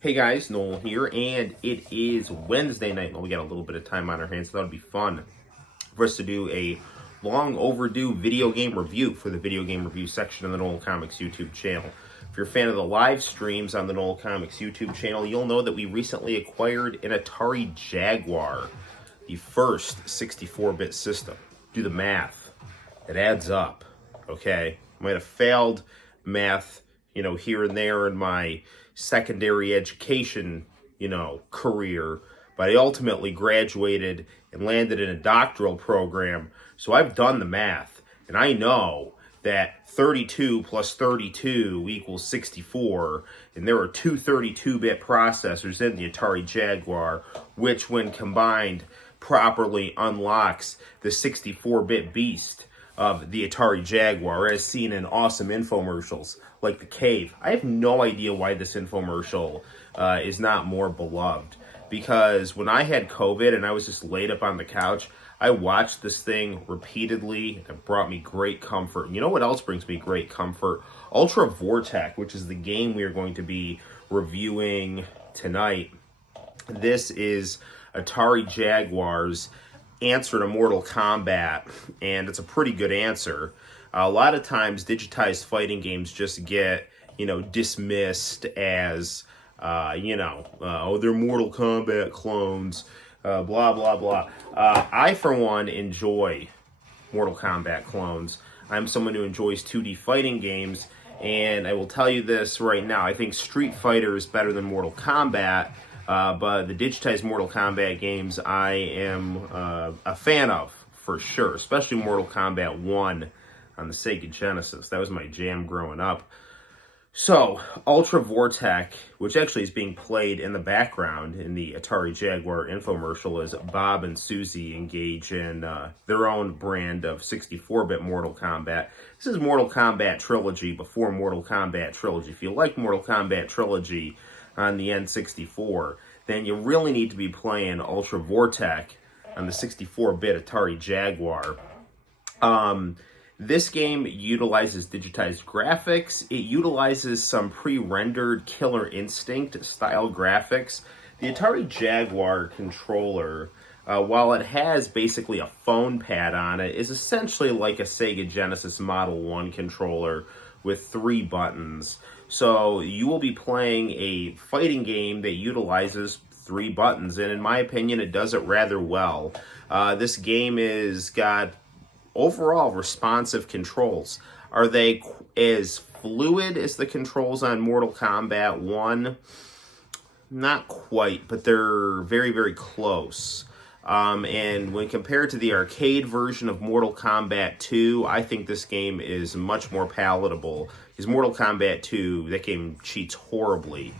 Hey guys, Noel here, and it is Wednesday night. Well, we got a little bit of time on our hands, so that would be fun for us to do a long overdue video game review for the video game review section of the Noel Comics YouTube channel. If you're a fan of the live streams on the Noel Comics YouTube channel, you'll know that we recently acquired an Atari Jaguar, the first 64-bit system. Do the math. It adds up, okay? Might have failed math, here and there in my secondary education, career, but I ultimately graduated and landed in a doctoral program. So I've done the math, and I know that 32 plus 32 equals 64, and there are two 32-bit processors in the Atari Jaguar, which when combined properly unlocks the 64-bit beast of the Atari Jaguar, as seen in awesome infomercials like The Cave. I have no idea why this infomercial is not more beloved, because when I had COVID and I was just laid up on the couch, I watched this thing repeatedly. It brought me great comfort. And you know what else brings me great comfort? Ultra Vortek, which is the game we are going to be reviewing tonight. This is Atari Jaguar's answer to Mortal Kombat, and it's a pretty good answer. A lot of times digitized fighting games just get, dismissed as, they're Mortal Kombat clones, blah, blah, blah. I, for one, enjoy Mortal Kombat clones. I'm someone who enjoys 2D fighting games, and I will tell you this right now. I think Street Fighter is better than Mortal Kombat, but the digitized Mortal Kombat games I am a fan of, for sure, especially Mortal Kombat 1 on the Sega Genesis. That was my jam growing up. So, Ultra Vortek, which actually is being played in the background in the Atari Jaguar infomercial, as Bob and Susie engage in their own brand of 64-bit Mortal Kombat. This is Mortal Kombat Trilogy before Mortal Kombat Trilogy. If you like Mortal Kombat Trilogy on the N64, then you really need to be playing Ultra Vortek on the 64-bit Atari Jaguar. This game utilizes digitized graphics. It utilizes some pre-rendered Killer Instinct style graphics. The Atari Jaguar controller, while it has basically a phone pad on it, is essentially like a Sega Genesis Model 1 controller with 3 buttons. So you will be playing a fighting game that utilizes 3 buttons, and in my opinion, it does it rather well. This game is got overall responsive controls. Are they as fluid as the controls on Mortal Kombat 1? Not quite, but they're very, very close. And when compared to the arcade version of Mortal Kombat 2, I think this game is much more palatable. Because Mortal Kombat 2, that game cheats horribly.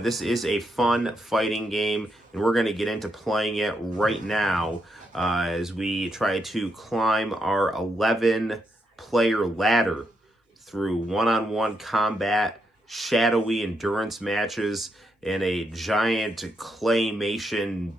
This is a fun fighting game, and we're going to get into playing it right now as we try to climb our 11-player ladder through one-on-one combat, shadowy endurance matches, and a giant claymation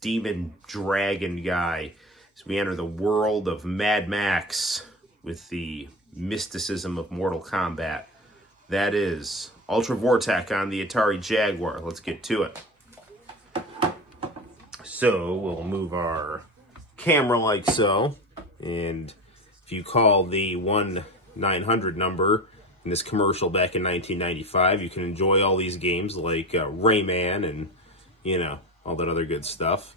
demon dragon guy as we enter the world of Mad Max with the mysticism of Mortal Kombat. That is Ultra Vortek on the Atari Jaguar. Let's get to it. So we'll move our camera like so, and if you call the 1-900 number in this commercial back in 1995, you can enjoy all these games like Rayman and, all that other good stuff.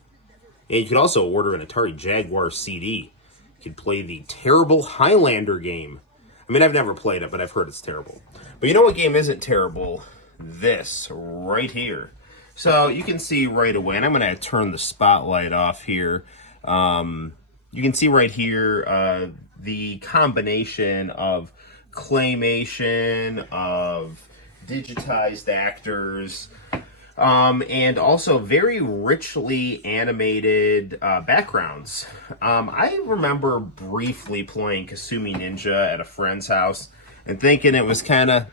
And you could also order an Atari Jaguar CD. You could play the terrible Highlander game. I mean, I've never played it, but I've heard it's terrible. But you know what game isn't terrible? This right here. So you can see right away, and I'm going to turn the spotlight off here. You can see right here the combination of claymation, of digitized actors, and also very richly animated backgrounds. I remember briefly playing Kasumi Ninja at a friend's house and thinking it was kind of,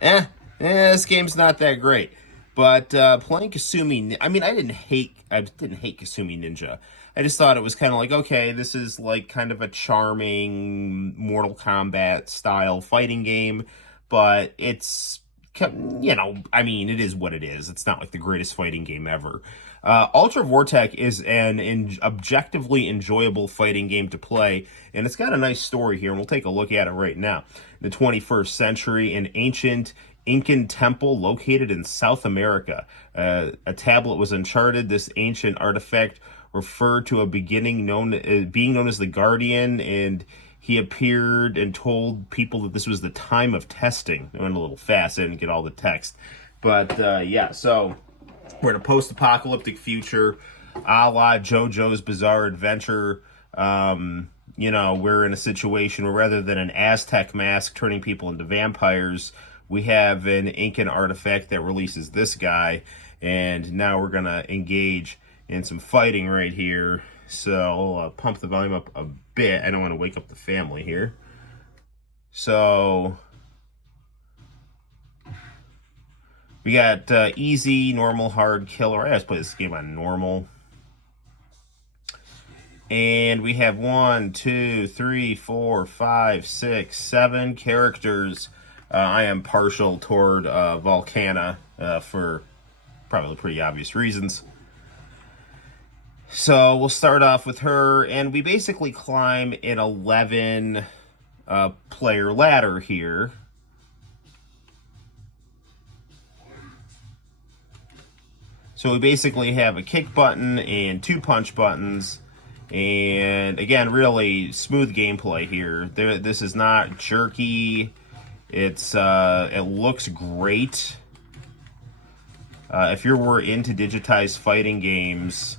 this game's not that great. But playing Kasumi, I didn't hate Kasumi Ninja. I just thought it was kind of like, okay, this is like kind of a charming Mortal Kombat style fighting game, but it's you know, I mean, it is what it is. It's not like the greatest fighting game ever. Ultra Vortek is an objectively enjoyable fighting game to play, and it's got a nice story here, and we'll take a look at it right now. The 21st century, an ancient Incan temple located in South America. A tablet was uncharted. This ancient artifact referred to a beginning being known as the Guardian, and he appeared and told people that this was the time of testing. I went a little fast, I didn't get all the text. But, yeah, so we're in a post-apocalyptic future, a la JoJo's Bizarre Adventure. You know, we're in a situation where rather than an Aztec mask turning people into vampires, we have an Incan artifact that releases this guy, and now we're going to engage in some fighting right here. So I'll pump the volume up a bit. I don't want to wake up the family here. So we got easy, normal, hard, killer. I always play this game on normal. And we have 1, 2, 3, 4, 5, 6, 7 characters. I am partial toward Volcana for probably pretty obvious reasons. So we'll start off with her, and we basically climb an 11 player ladder here. So we basically have a kick button and 2 punch buttons, and again, really smooth gameplay here. This is not jerky. It looks great. If you were into digitized fighting games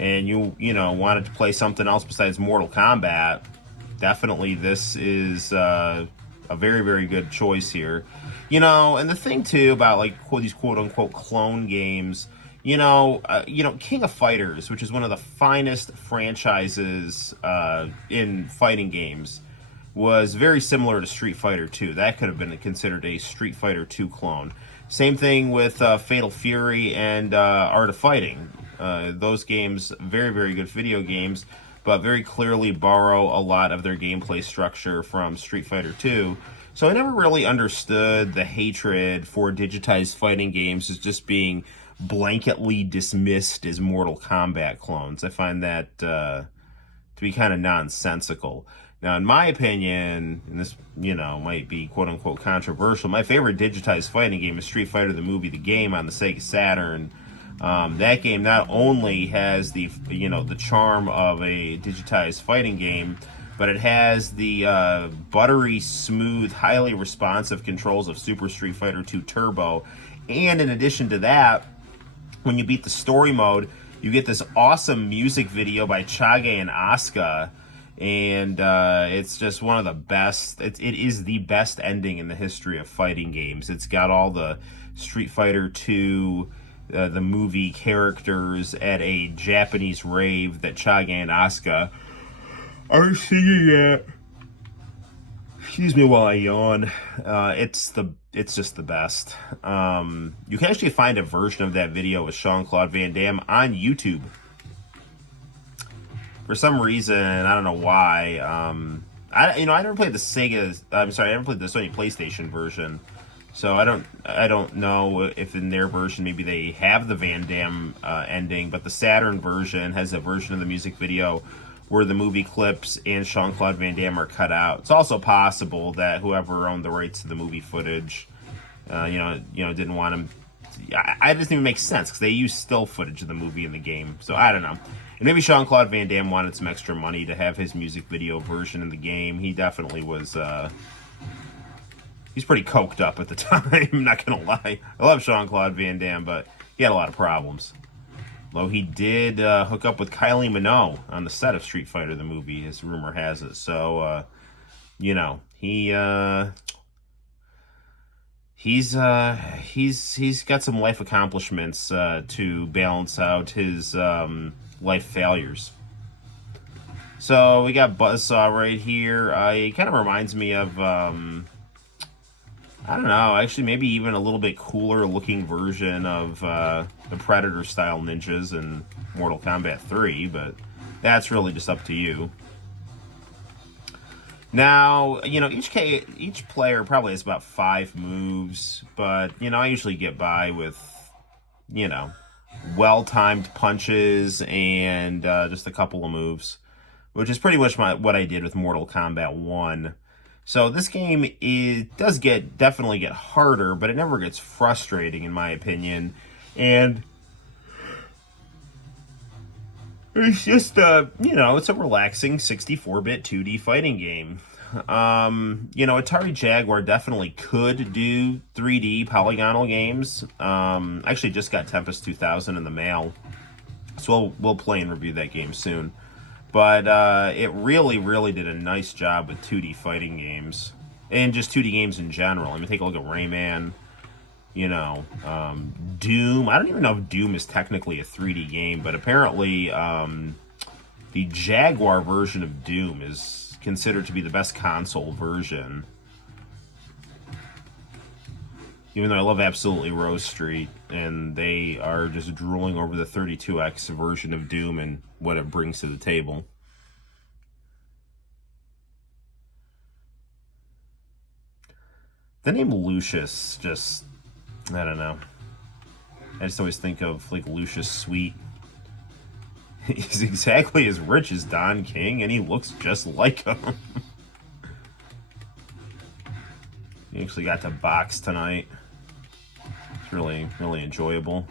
and you know wanted to play something else besides Mortal Kombat, definitely this is a very, very good choice here. You know, and the thing too about like these quote unquote clone games, you know, King of Fighters, which is one of the finest franchises in fighting games, was very similar to Street Fighter 2. That could have been considered a Street Fighter 2 clone. Same thing with Fatal Fury and Art of Fighting. Those games, very, very good video games, but very clearly borrow a lot of their gameplay structure from Street Fighter 2. So I never really understood the hatred for digitized fighting games as just being blanketly dismissed as Mortal Kombat clones. I find that to be kind of nonsensical. Now, in my opinion, and this, you know, might be quote-unquote controversial, my favorite digitized fighting game is Street Fighter the movie, the game on the Sega Saturn. That game not only has the, you know, the charm of a digitized fighting game, but it has the buttery, smooth, highly responsive controls of Super Street Fighter 2 Turbo. And in addition to that, when you beat the story mode, you get this awesome music video by Chage and Asuka. And it's just one of the best. It is the best ending in the history of fighting games. It's got all the Street Fighter 2, the movie characters at a Japanese rave that Chage and Asuka are singing at. Excuse me while I yawn. It's just the best. You can actually find a version of that video with Jean-Claude Van Damme on YouTube. For some reason, I don't know why. I never played the Sega. I'm sorry, I never played the Sony PlayStation version, so I don't know if in their version maybe they have the Van Damme ending, but the Saturn version has a version of the music video where the movie clips and Jean-Claude Van Damme are cut out. It's also possible that whoever owned the rights to the movie footage, didn't want him. It doesn't even make sense because they use still footage of the movie in the game, so I don't know. And maybe Jean-Claude Van Damme wanted some extra money to have his music video version in the game. He definitely was, he's pretty coked up at the time, I'm not gonna lie. I love Jean-Claude Van Damme, but he had a lot of problems. Though he did hook up with Kylie Minogue on the set of Street Fighter the movie, as rumor has it. So, he's got some life accomplishments to balance out his life failures. So we got Buzzsaw right here. It kind of reminds me of I don't know, actually maybe even a little bit cooler looking version of the Predator style ninjas in Mortal Kombat 3, but that's really just up to you. Now, each player probably has about 5 moves, but, I usually get by with, you know, well-timed punches and just a couple of moves, which is pretty much what I did with Mortal Kombat 1. So this game does definitely get harder, but it never gets frustrating, in my opinion. And it's just, it's a relaxing 64-bit 2D fighting game. Atari Jaguar definitely could do 3D polygonal games. I actually just got Tempest 2000 in the mail, so we'll play and review that game soon. But it really, really did a nice job with 2D fighting games. And just 2D games in general. I mean, take a look at Rayman. Doom. I don't even know if Doom is technically a 3D game, but apparently the Jaguar version of Doom is considered to be the best console version. Even though I love absolutely Rose Street, and they are just drooling over the 32X version of Doom and what it brings to the table. The name Lucius just, I don't know. I just always think of, like, Lucius Sweet. He's exactly as rich as Don King, and he looks just like him. He actually got to box tonight. It's really, really enjoyable.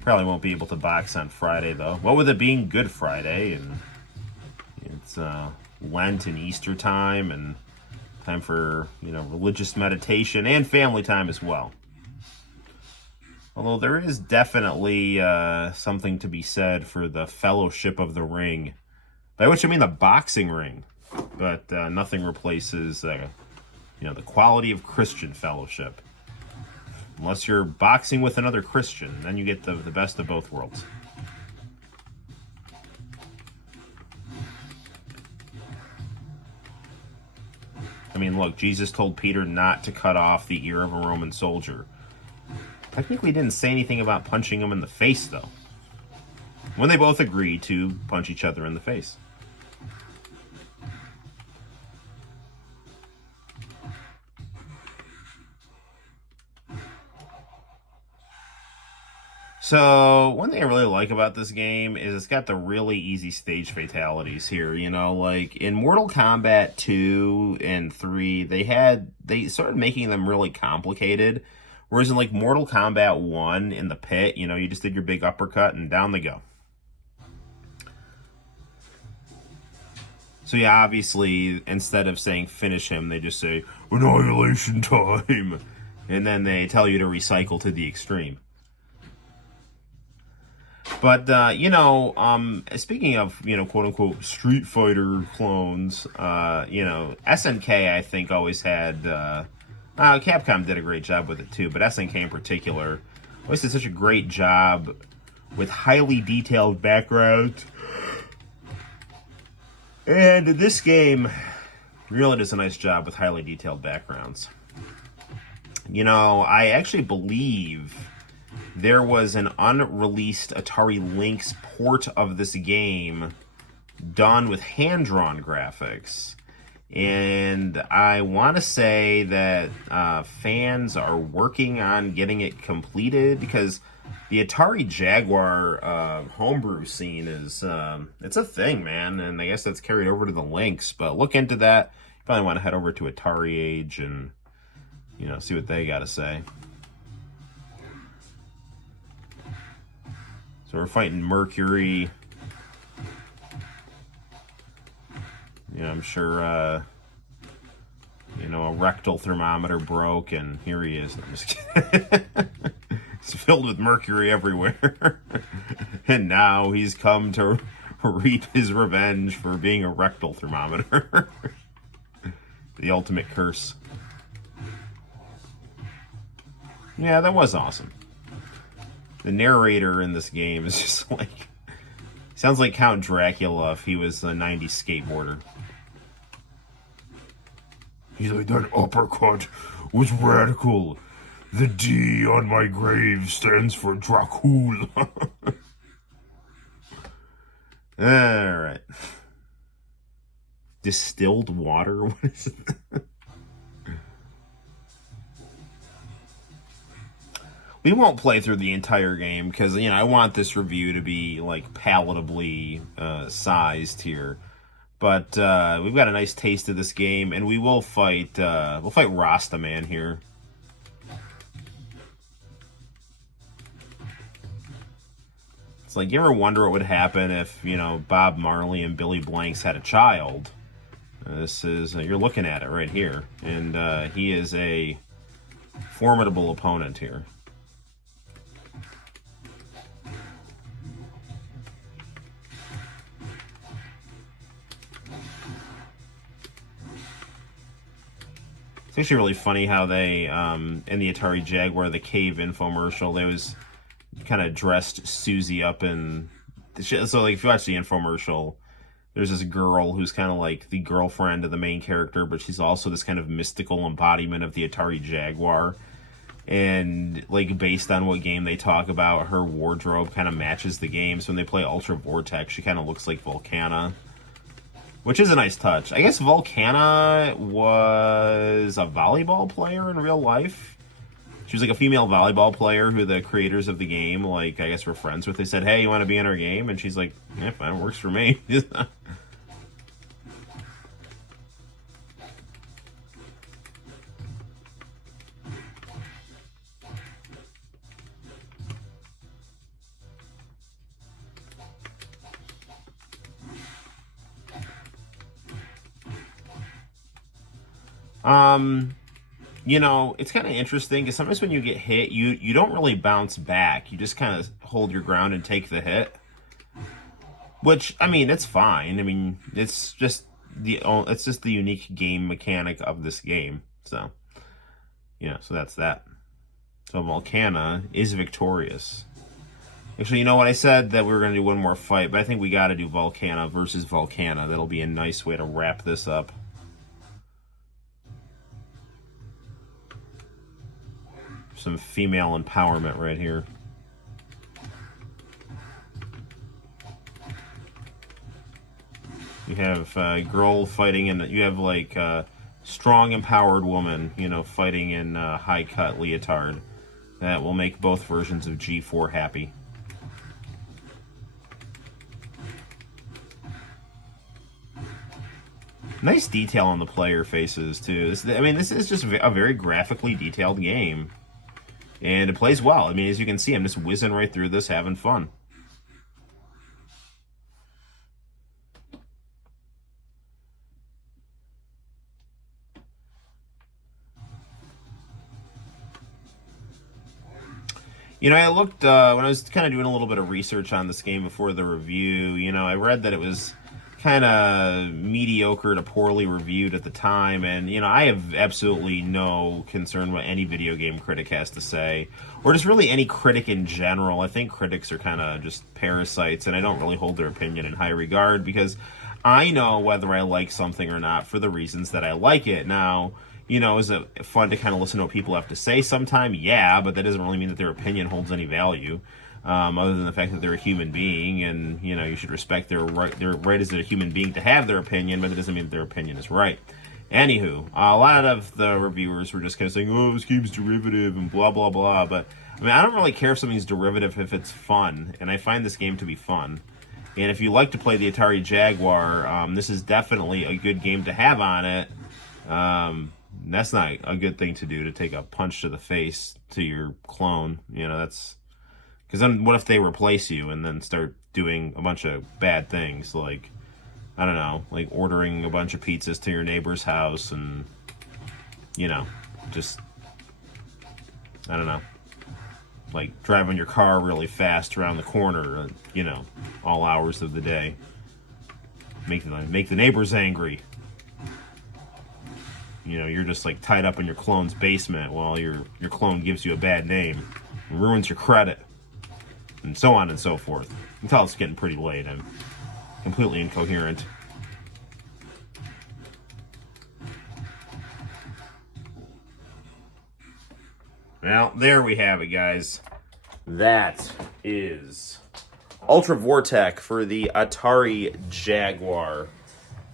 Probably won't be able to box on Friday, though. What with it being Good Friday, and it's Lent and Easter time, and time for, religious meditation and family time as well. Although there is definitely something to be said for the Fellowship of the Ring. By which I mean the boxing ring. But nothing replaces, the quality of Christian fellowship. Unless you're boxing with another Christian, then you get the best of both worlds. I mean, look, Jesus told Peter not to cut off the ear of a Roman soldier. Technically, he didn't say anything about punching him in the face, though. When they both agreed to punch each other in the face. So, one thing I really like about this game is it's got the really easy stage fatalities here. Like in Mortal Kombat 2 and 3, they started making them really complicated. Whereas in like Mortal Kombat 1 in the pit, you just did your big uppercut and down they go. So yeah, obviously, instead of saying finish him, they just say annihilation time. And then they tell you to recycle to the extreme. But, speaking of, quote-unquote Street Fighter clones, SNK, I think, always had, Capcom did a great job with it, too, but SNK in particular always did such a great job with highly detailed backgrounds. And this game really does a nice job with highly detailed backgrounds. I actually believe there was an unreleased Atari Lynx port of this game done with hand-drawn graphics. And I want to say that fans are working on getting it completed because the Atari Jaguar homebrew scene is, it's a thing, man. And I guess that's carried over to the Lynx. But look into that. You probably want to head over to Atari Age and, see what they got to say. So we're fighting Mercury. I'm sure, a rectal thermometer broke, and here he is. I'm just kidding. It's filled with mercury everywhere. And now he's come to reap his revenge for being a rectal thermometer. The ultimate curse. Yeah, that was awesome. The narrator in this game is just like... sounds like Count Dracula if he was a 90s skateboarder. He's like, that uppercut was radical. The D on my grave stands for Dracula. Alright. Distilled water? What is it? We won't play through the entire game because, you know, I want this review to be, like, palatably sized here. But we've got a nice taste of this game, and we will fight, Rasta Man here. It's like, you ever wonder what would happen if, you know, Bob Marley and Billy Blanks had a child? This is, you're looking at it right here. And he is a formidable opponent here. It's actually really funny how they, in the Atari Jaguar, the cave infomercial, they was kind of dressed Susie up in... So, like, if you watch the infomercial, there's this girl who's kind of like the girlfriend of the main character, but she's also this kind of mystical embodiment of the Atari Jaguar. And, like, based on what game they talk about, her wardrobe kind of matches the game. So when they play Ultra Vortek, she kind of looks like Volcana. Which is a nice touch. I guess Volcana was a volleyball player in real life. She was like a female volleyball player who the creators of the game, like, I guess were friends with. They said, hey, you want to be in our game? And she's like, yeah, fine, it works for me. You know, it's kind of interesting because sometimes when you get hit, you don't really bounce back. You just kind of hold your ground and take the hit. Which, I mean, it's fine. I mean, it's just the unique game mechanic of this game. So, yeah, so that's that. So Volcana is victorious. Actually, you know what? I said that we were going to do one more fight, but I think we got to do Volcana versus Volcana. That'll be a nice way to wrap this up. Some female empowerment right here. You have a girl fighting in, you have like a strong empowered woman, you know, fighting in a high cut leotard. That will make both versions of G4 happy. Nice detail on the player faces too. I mean, this is just a very graphically detailed game. And it plays well. I mean, as you can see, I'm just whizzing right through this, having fun. You know, I looked, when I was kind of doing a little bit of research on this game before the review, you know, I read that it was kind of mediocre to poorly reviewed at the time, and you know, I have absolutely no concern what any video game critic has to say, or just really any critic in general. I think critics are kind of just parasites, and I don't really hold their opinion in high regard because I know whether I like something or not for the reasons that I like it. Now, you know, is it fun to kind of listen to what people have to say sometime? Yeah, but that doesn't really mean that their opinion holds any value. Other than the fact that they're a human being, and you know, you should respect their right as a human being to have their opinion, but it doesn't mean that their opinion is right. Anywho, a lot of the reviewers were just kind of saying, "Oh, this game's derivative," and blah blah blah. But I mean, I don't really care if something's derivative if it's fun, and I find this game to be fun. And if you like to play the Atari Jaguar, this is definitely a good game to have on it. That's not a good thing to do, to take a punch to the face to your clone. You know, that's... Because then what if they replace you and then start doing a bunch of bad things, like, I don't know, like ordering a bunch of pizzas to your neighbor's house and, you know, just, I don't know, like driving your car really fast around the corner, you know, all hours of the day. Make the neighbors angry. You know, you're just like tied up in your clone's basement while your clone gives you a bad name and ruins your credit. And so on and so forth. Until it's getting pretty late. I'm completely incoherent. Well, there we have it, guys. That is Ultra Vortek for the Atari Jaguar.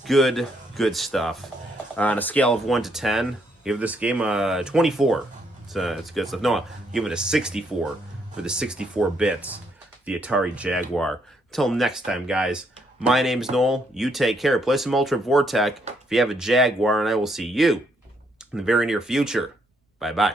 Good stuff. On a scale of 1 to 10, give this game a 24. It's good stuff. No, I'll give it a 64 for the 64 bits, the Atari Jaguar. Until next time, guys, my name's Noel. You take care. Play some Ultra Vortek if you have a Jaguar, and I will see you in the very near future. Bye-bye.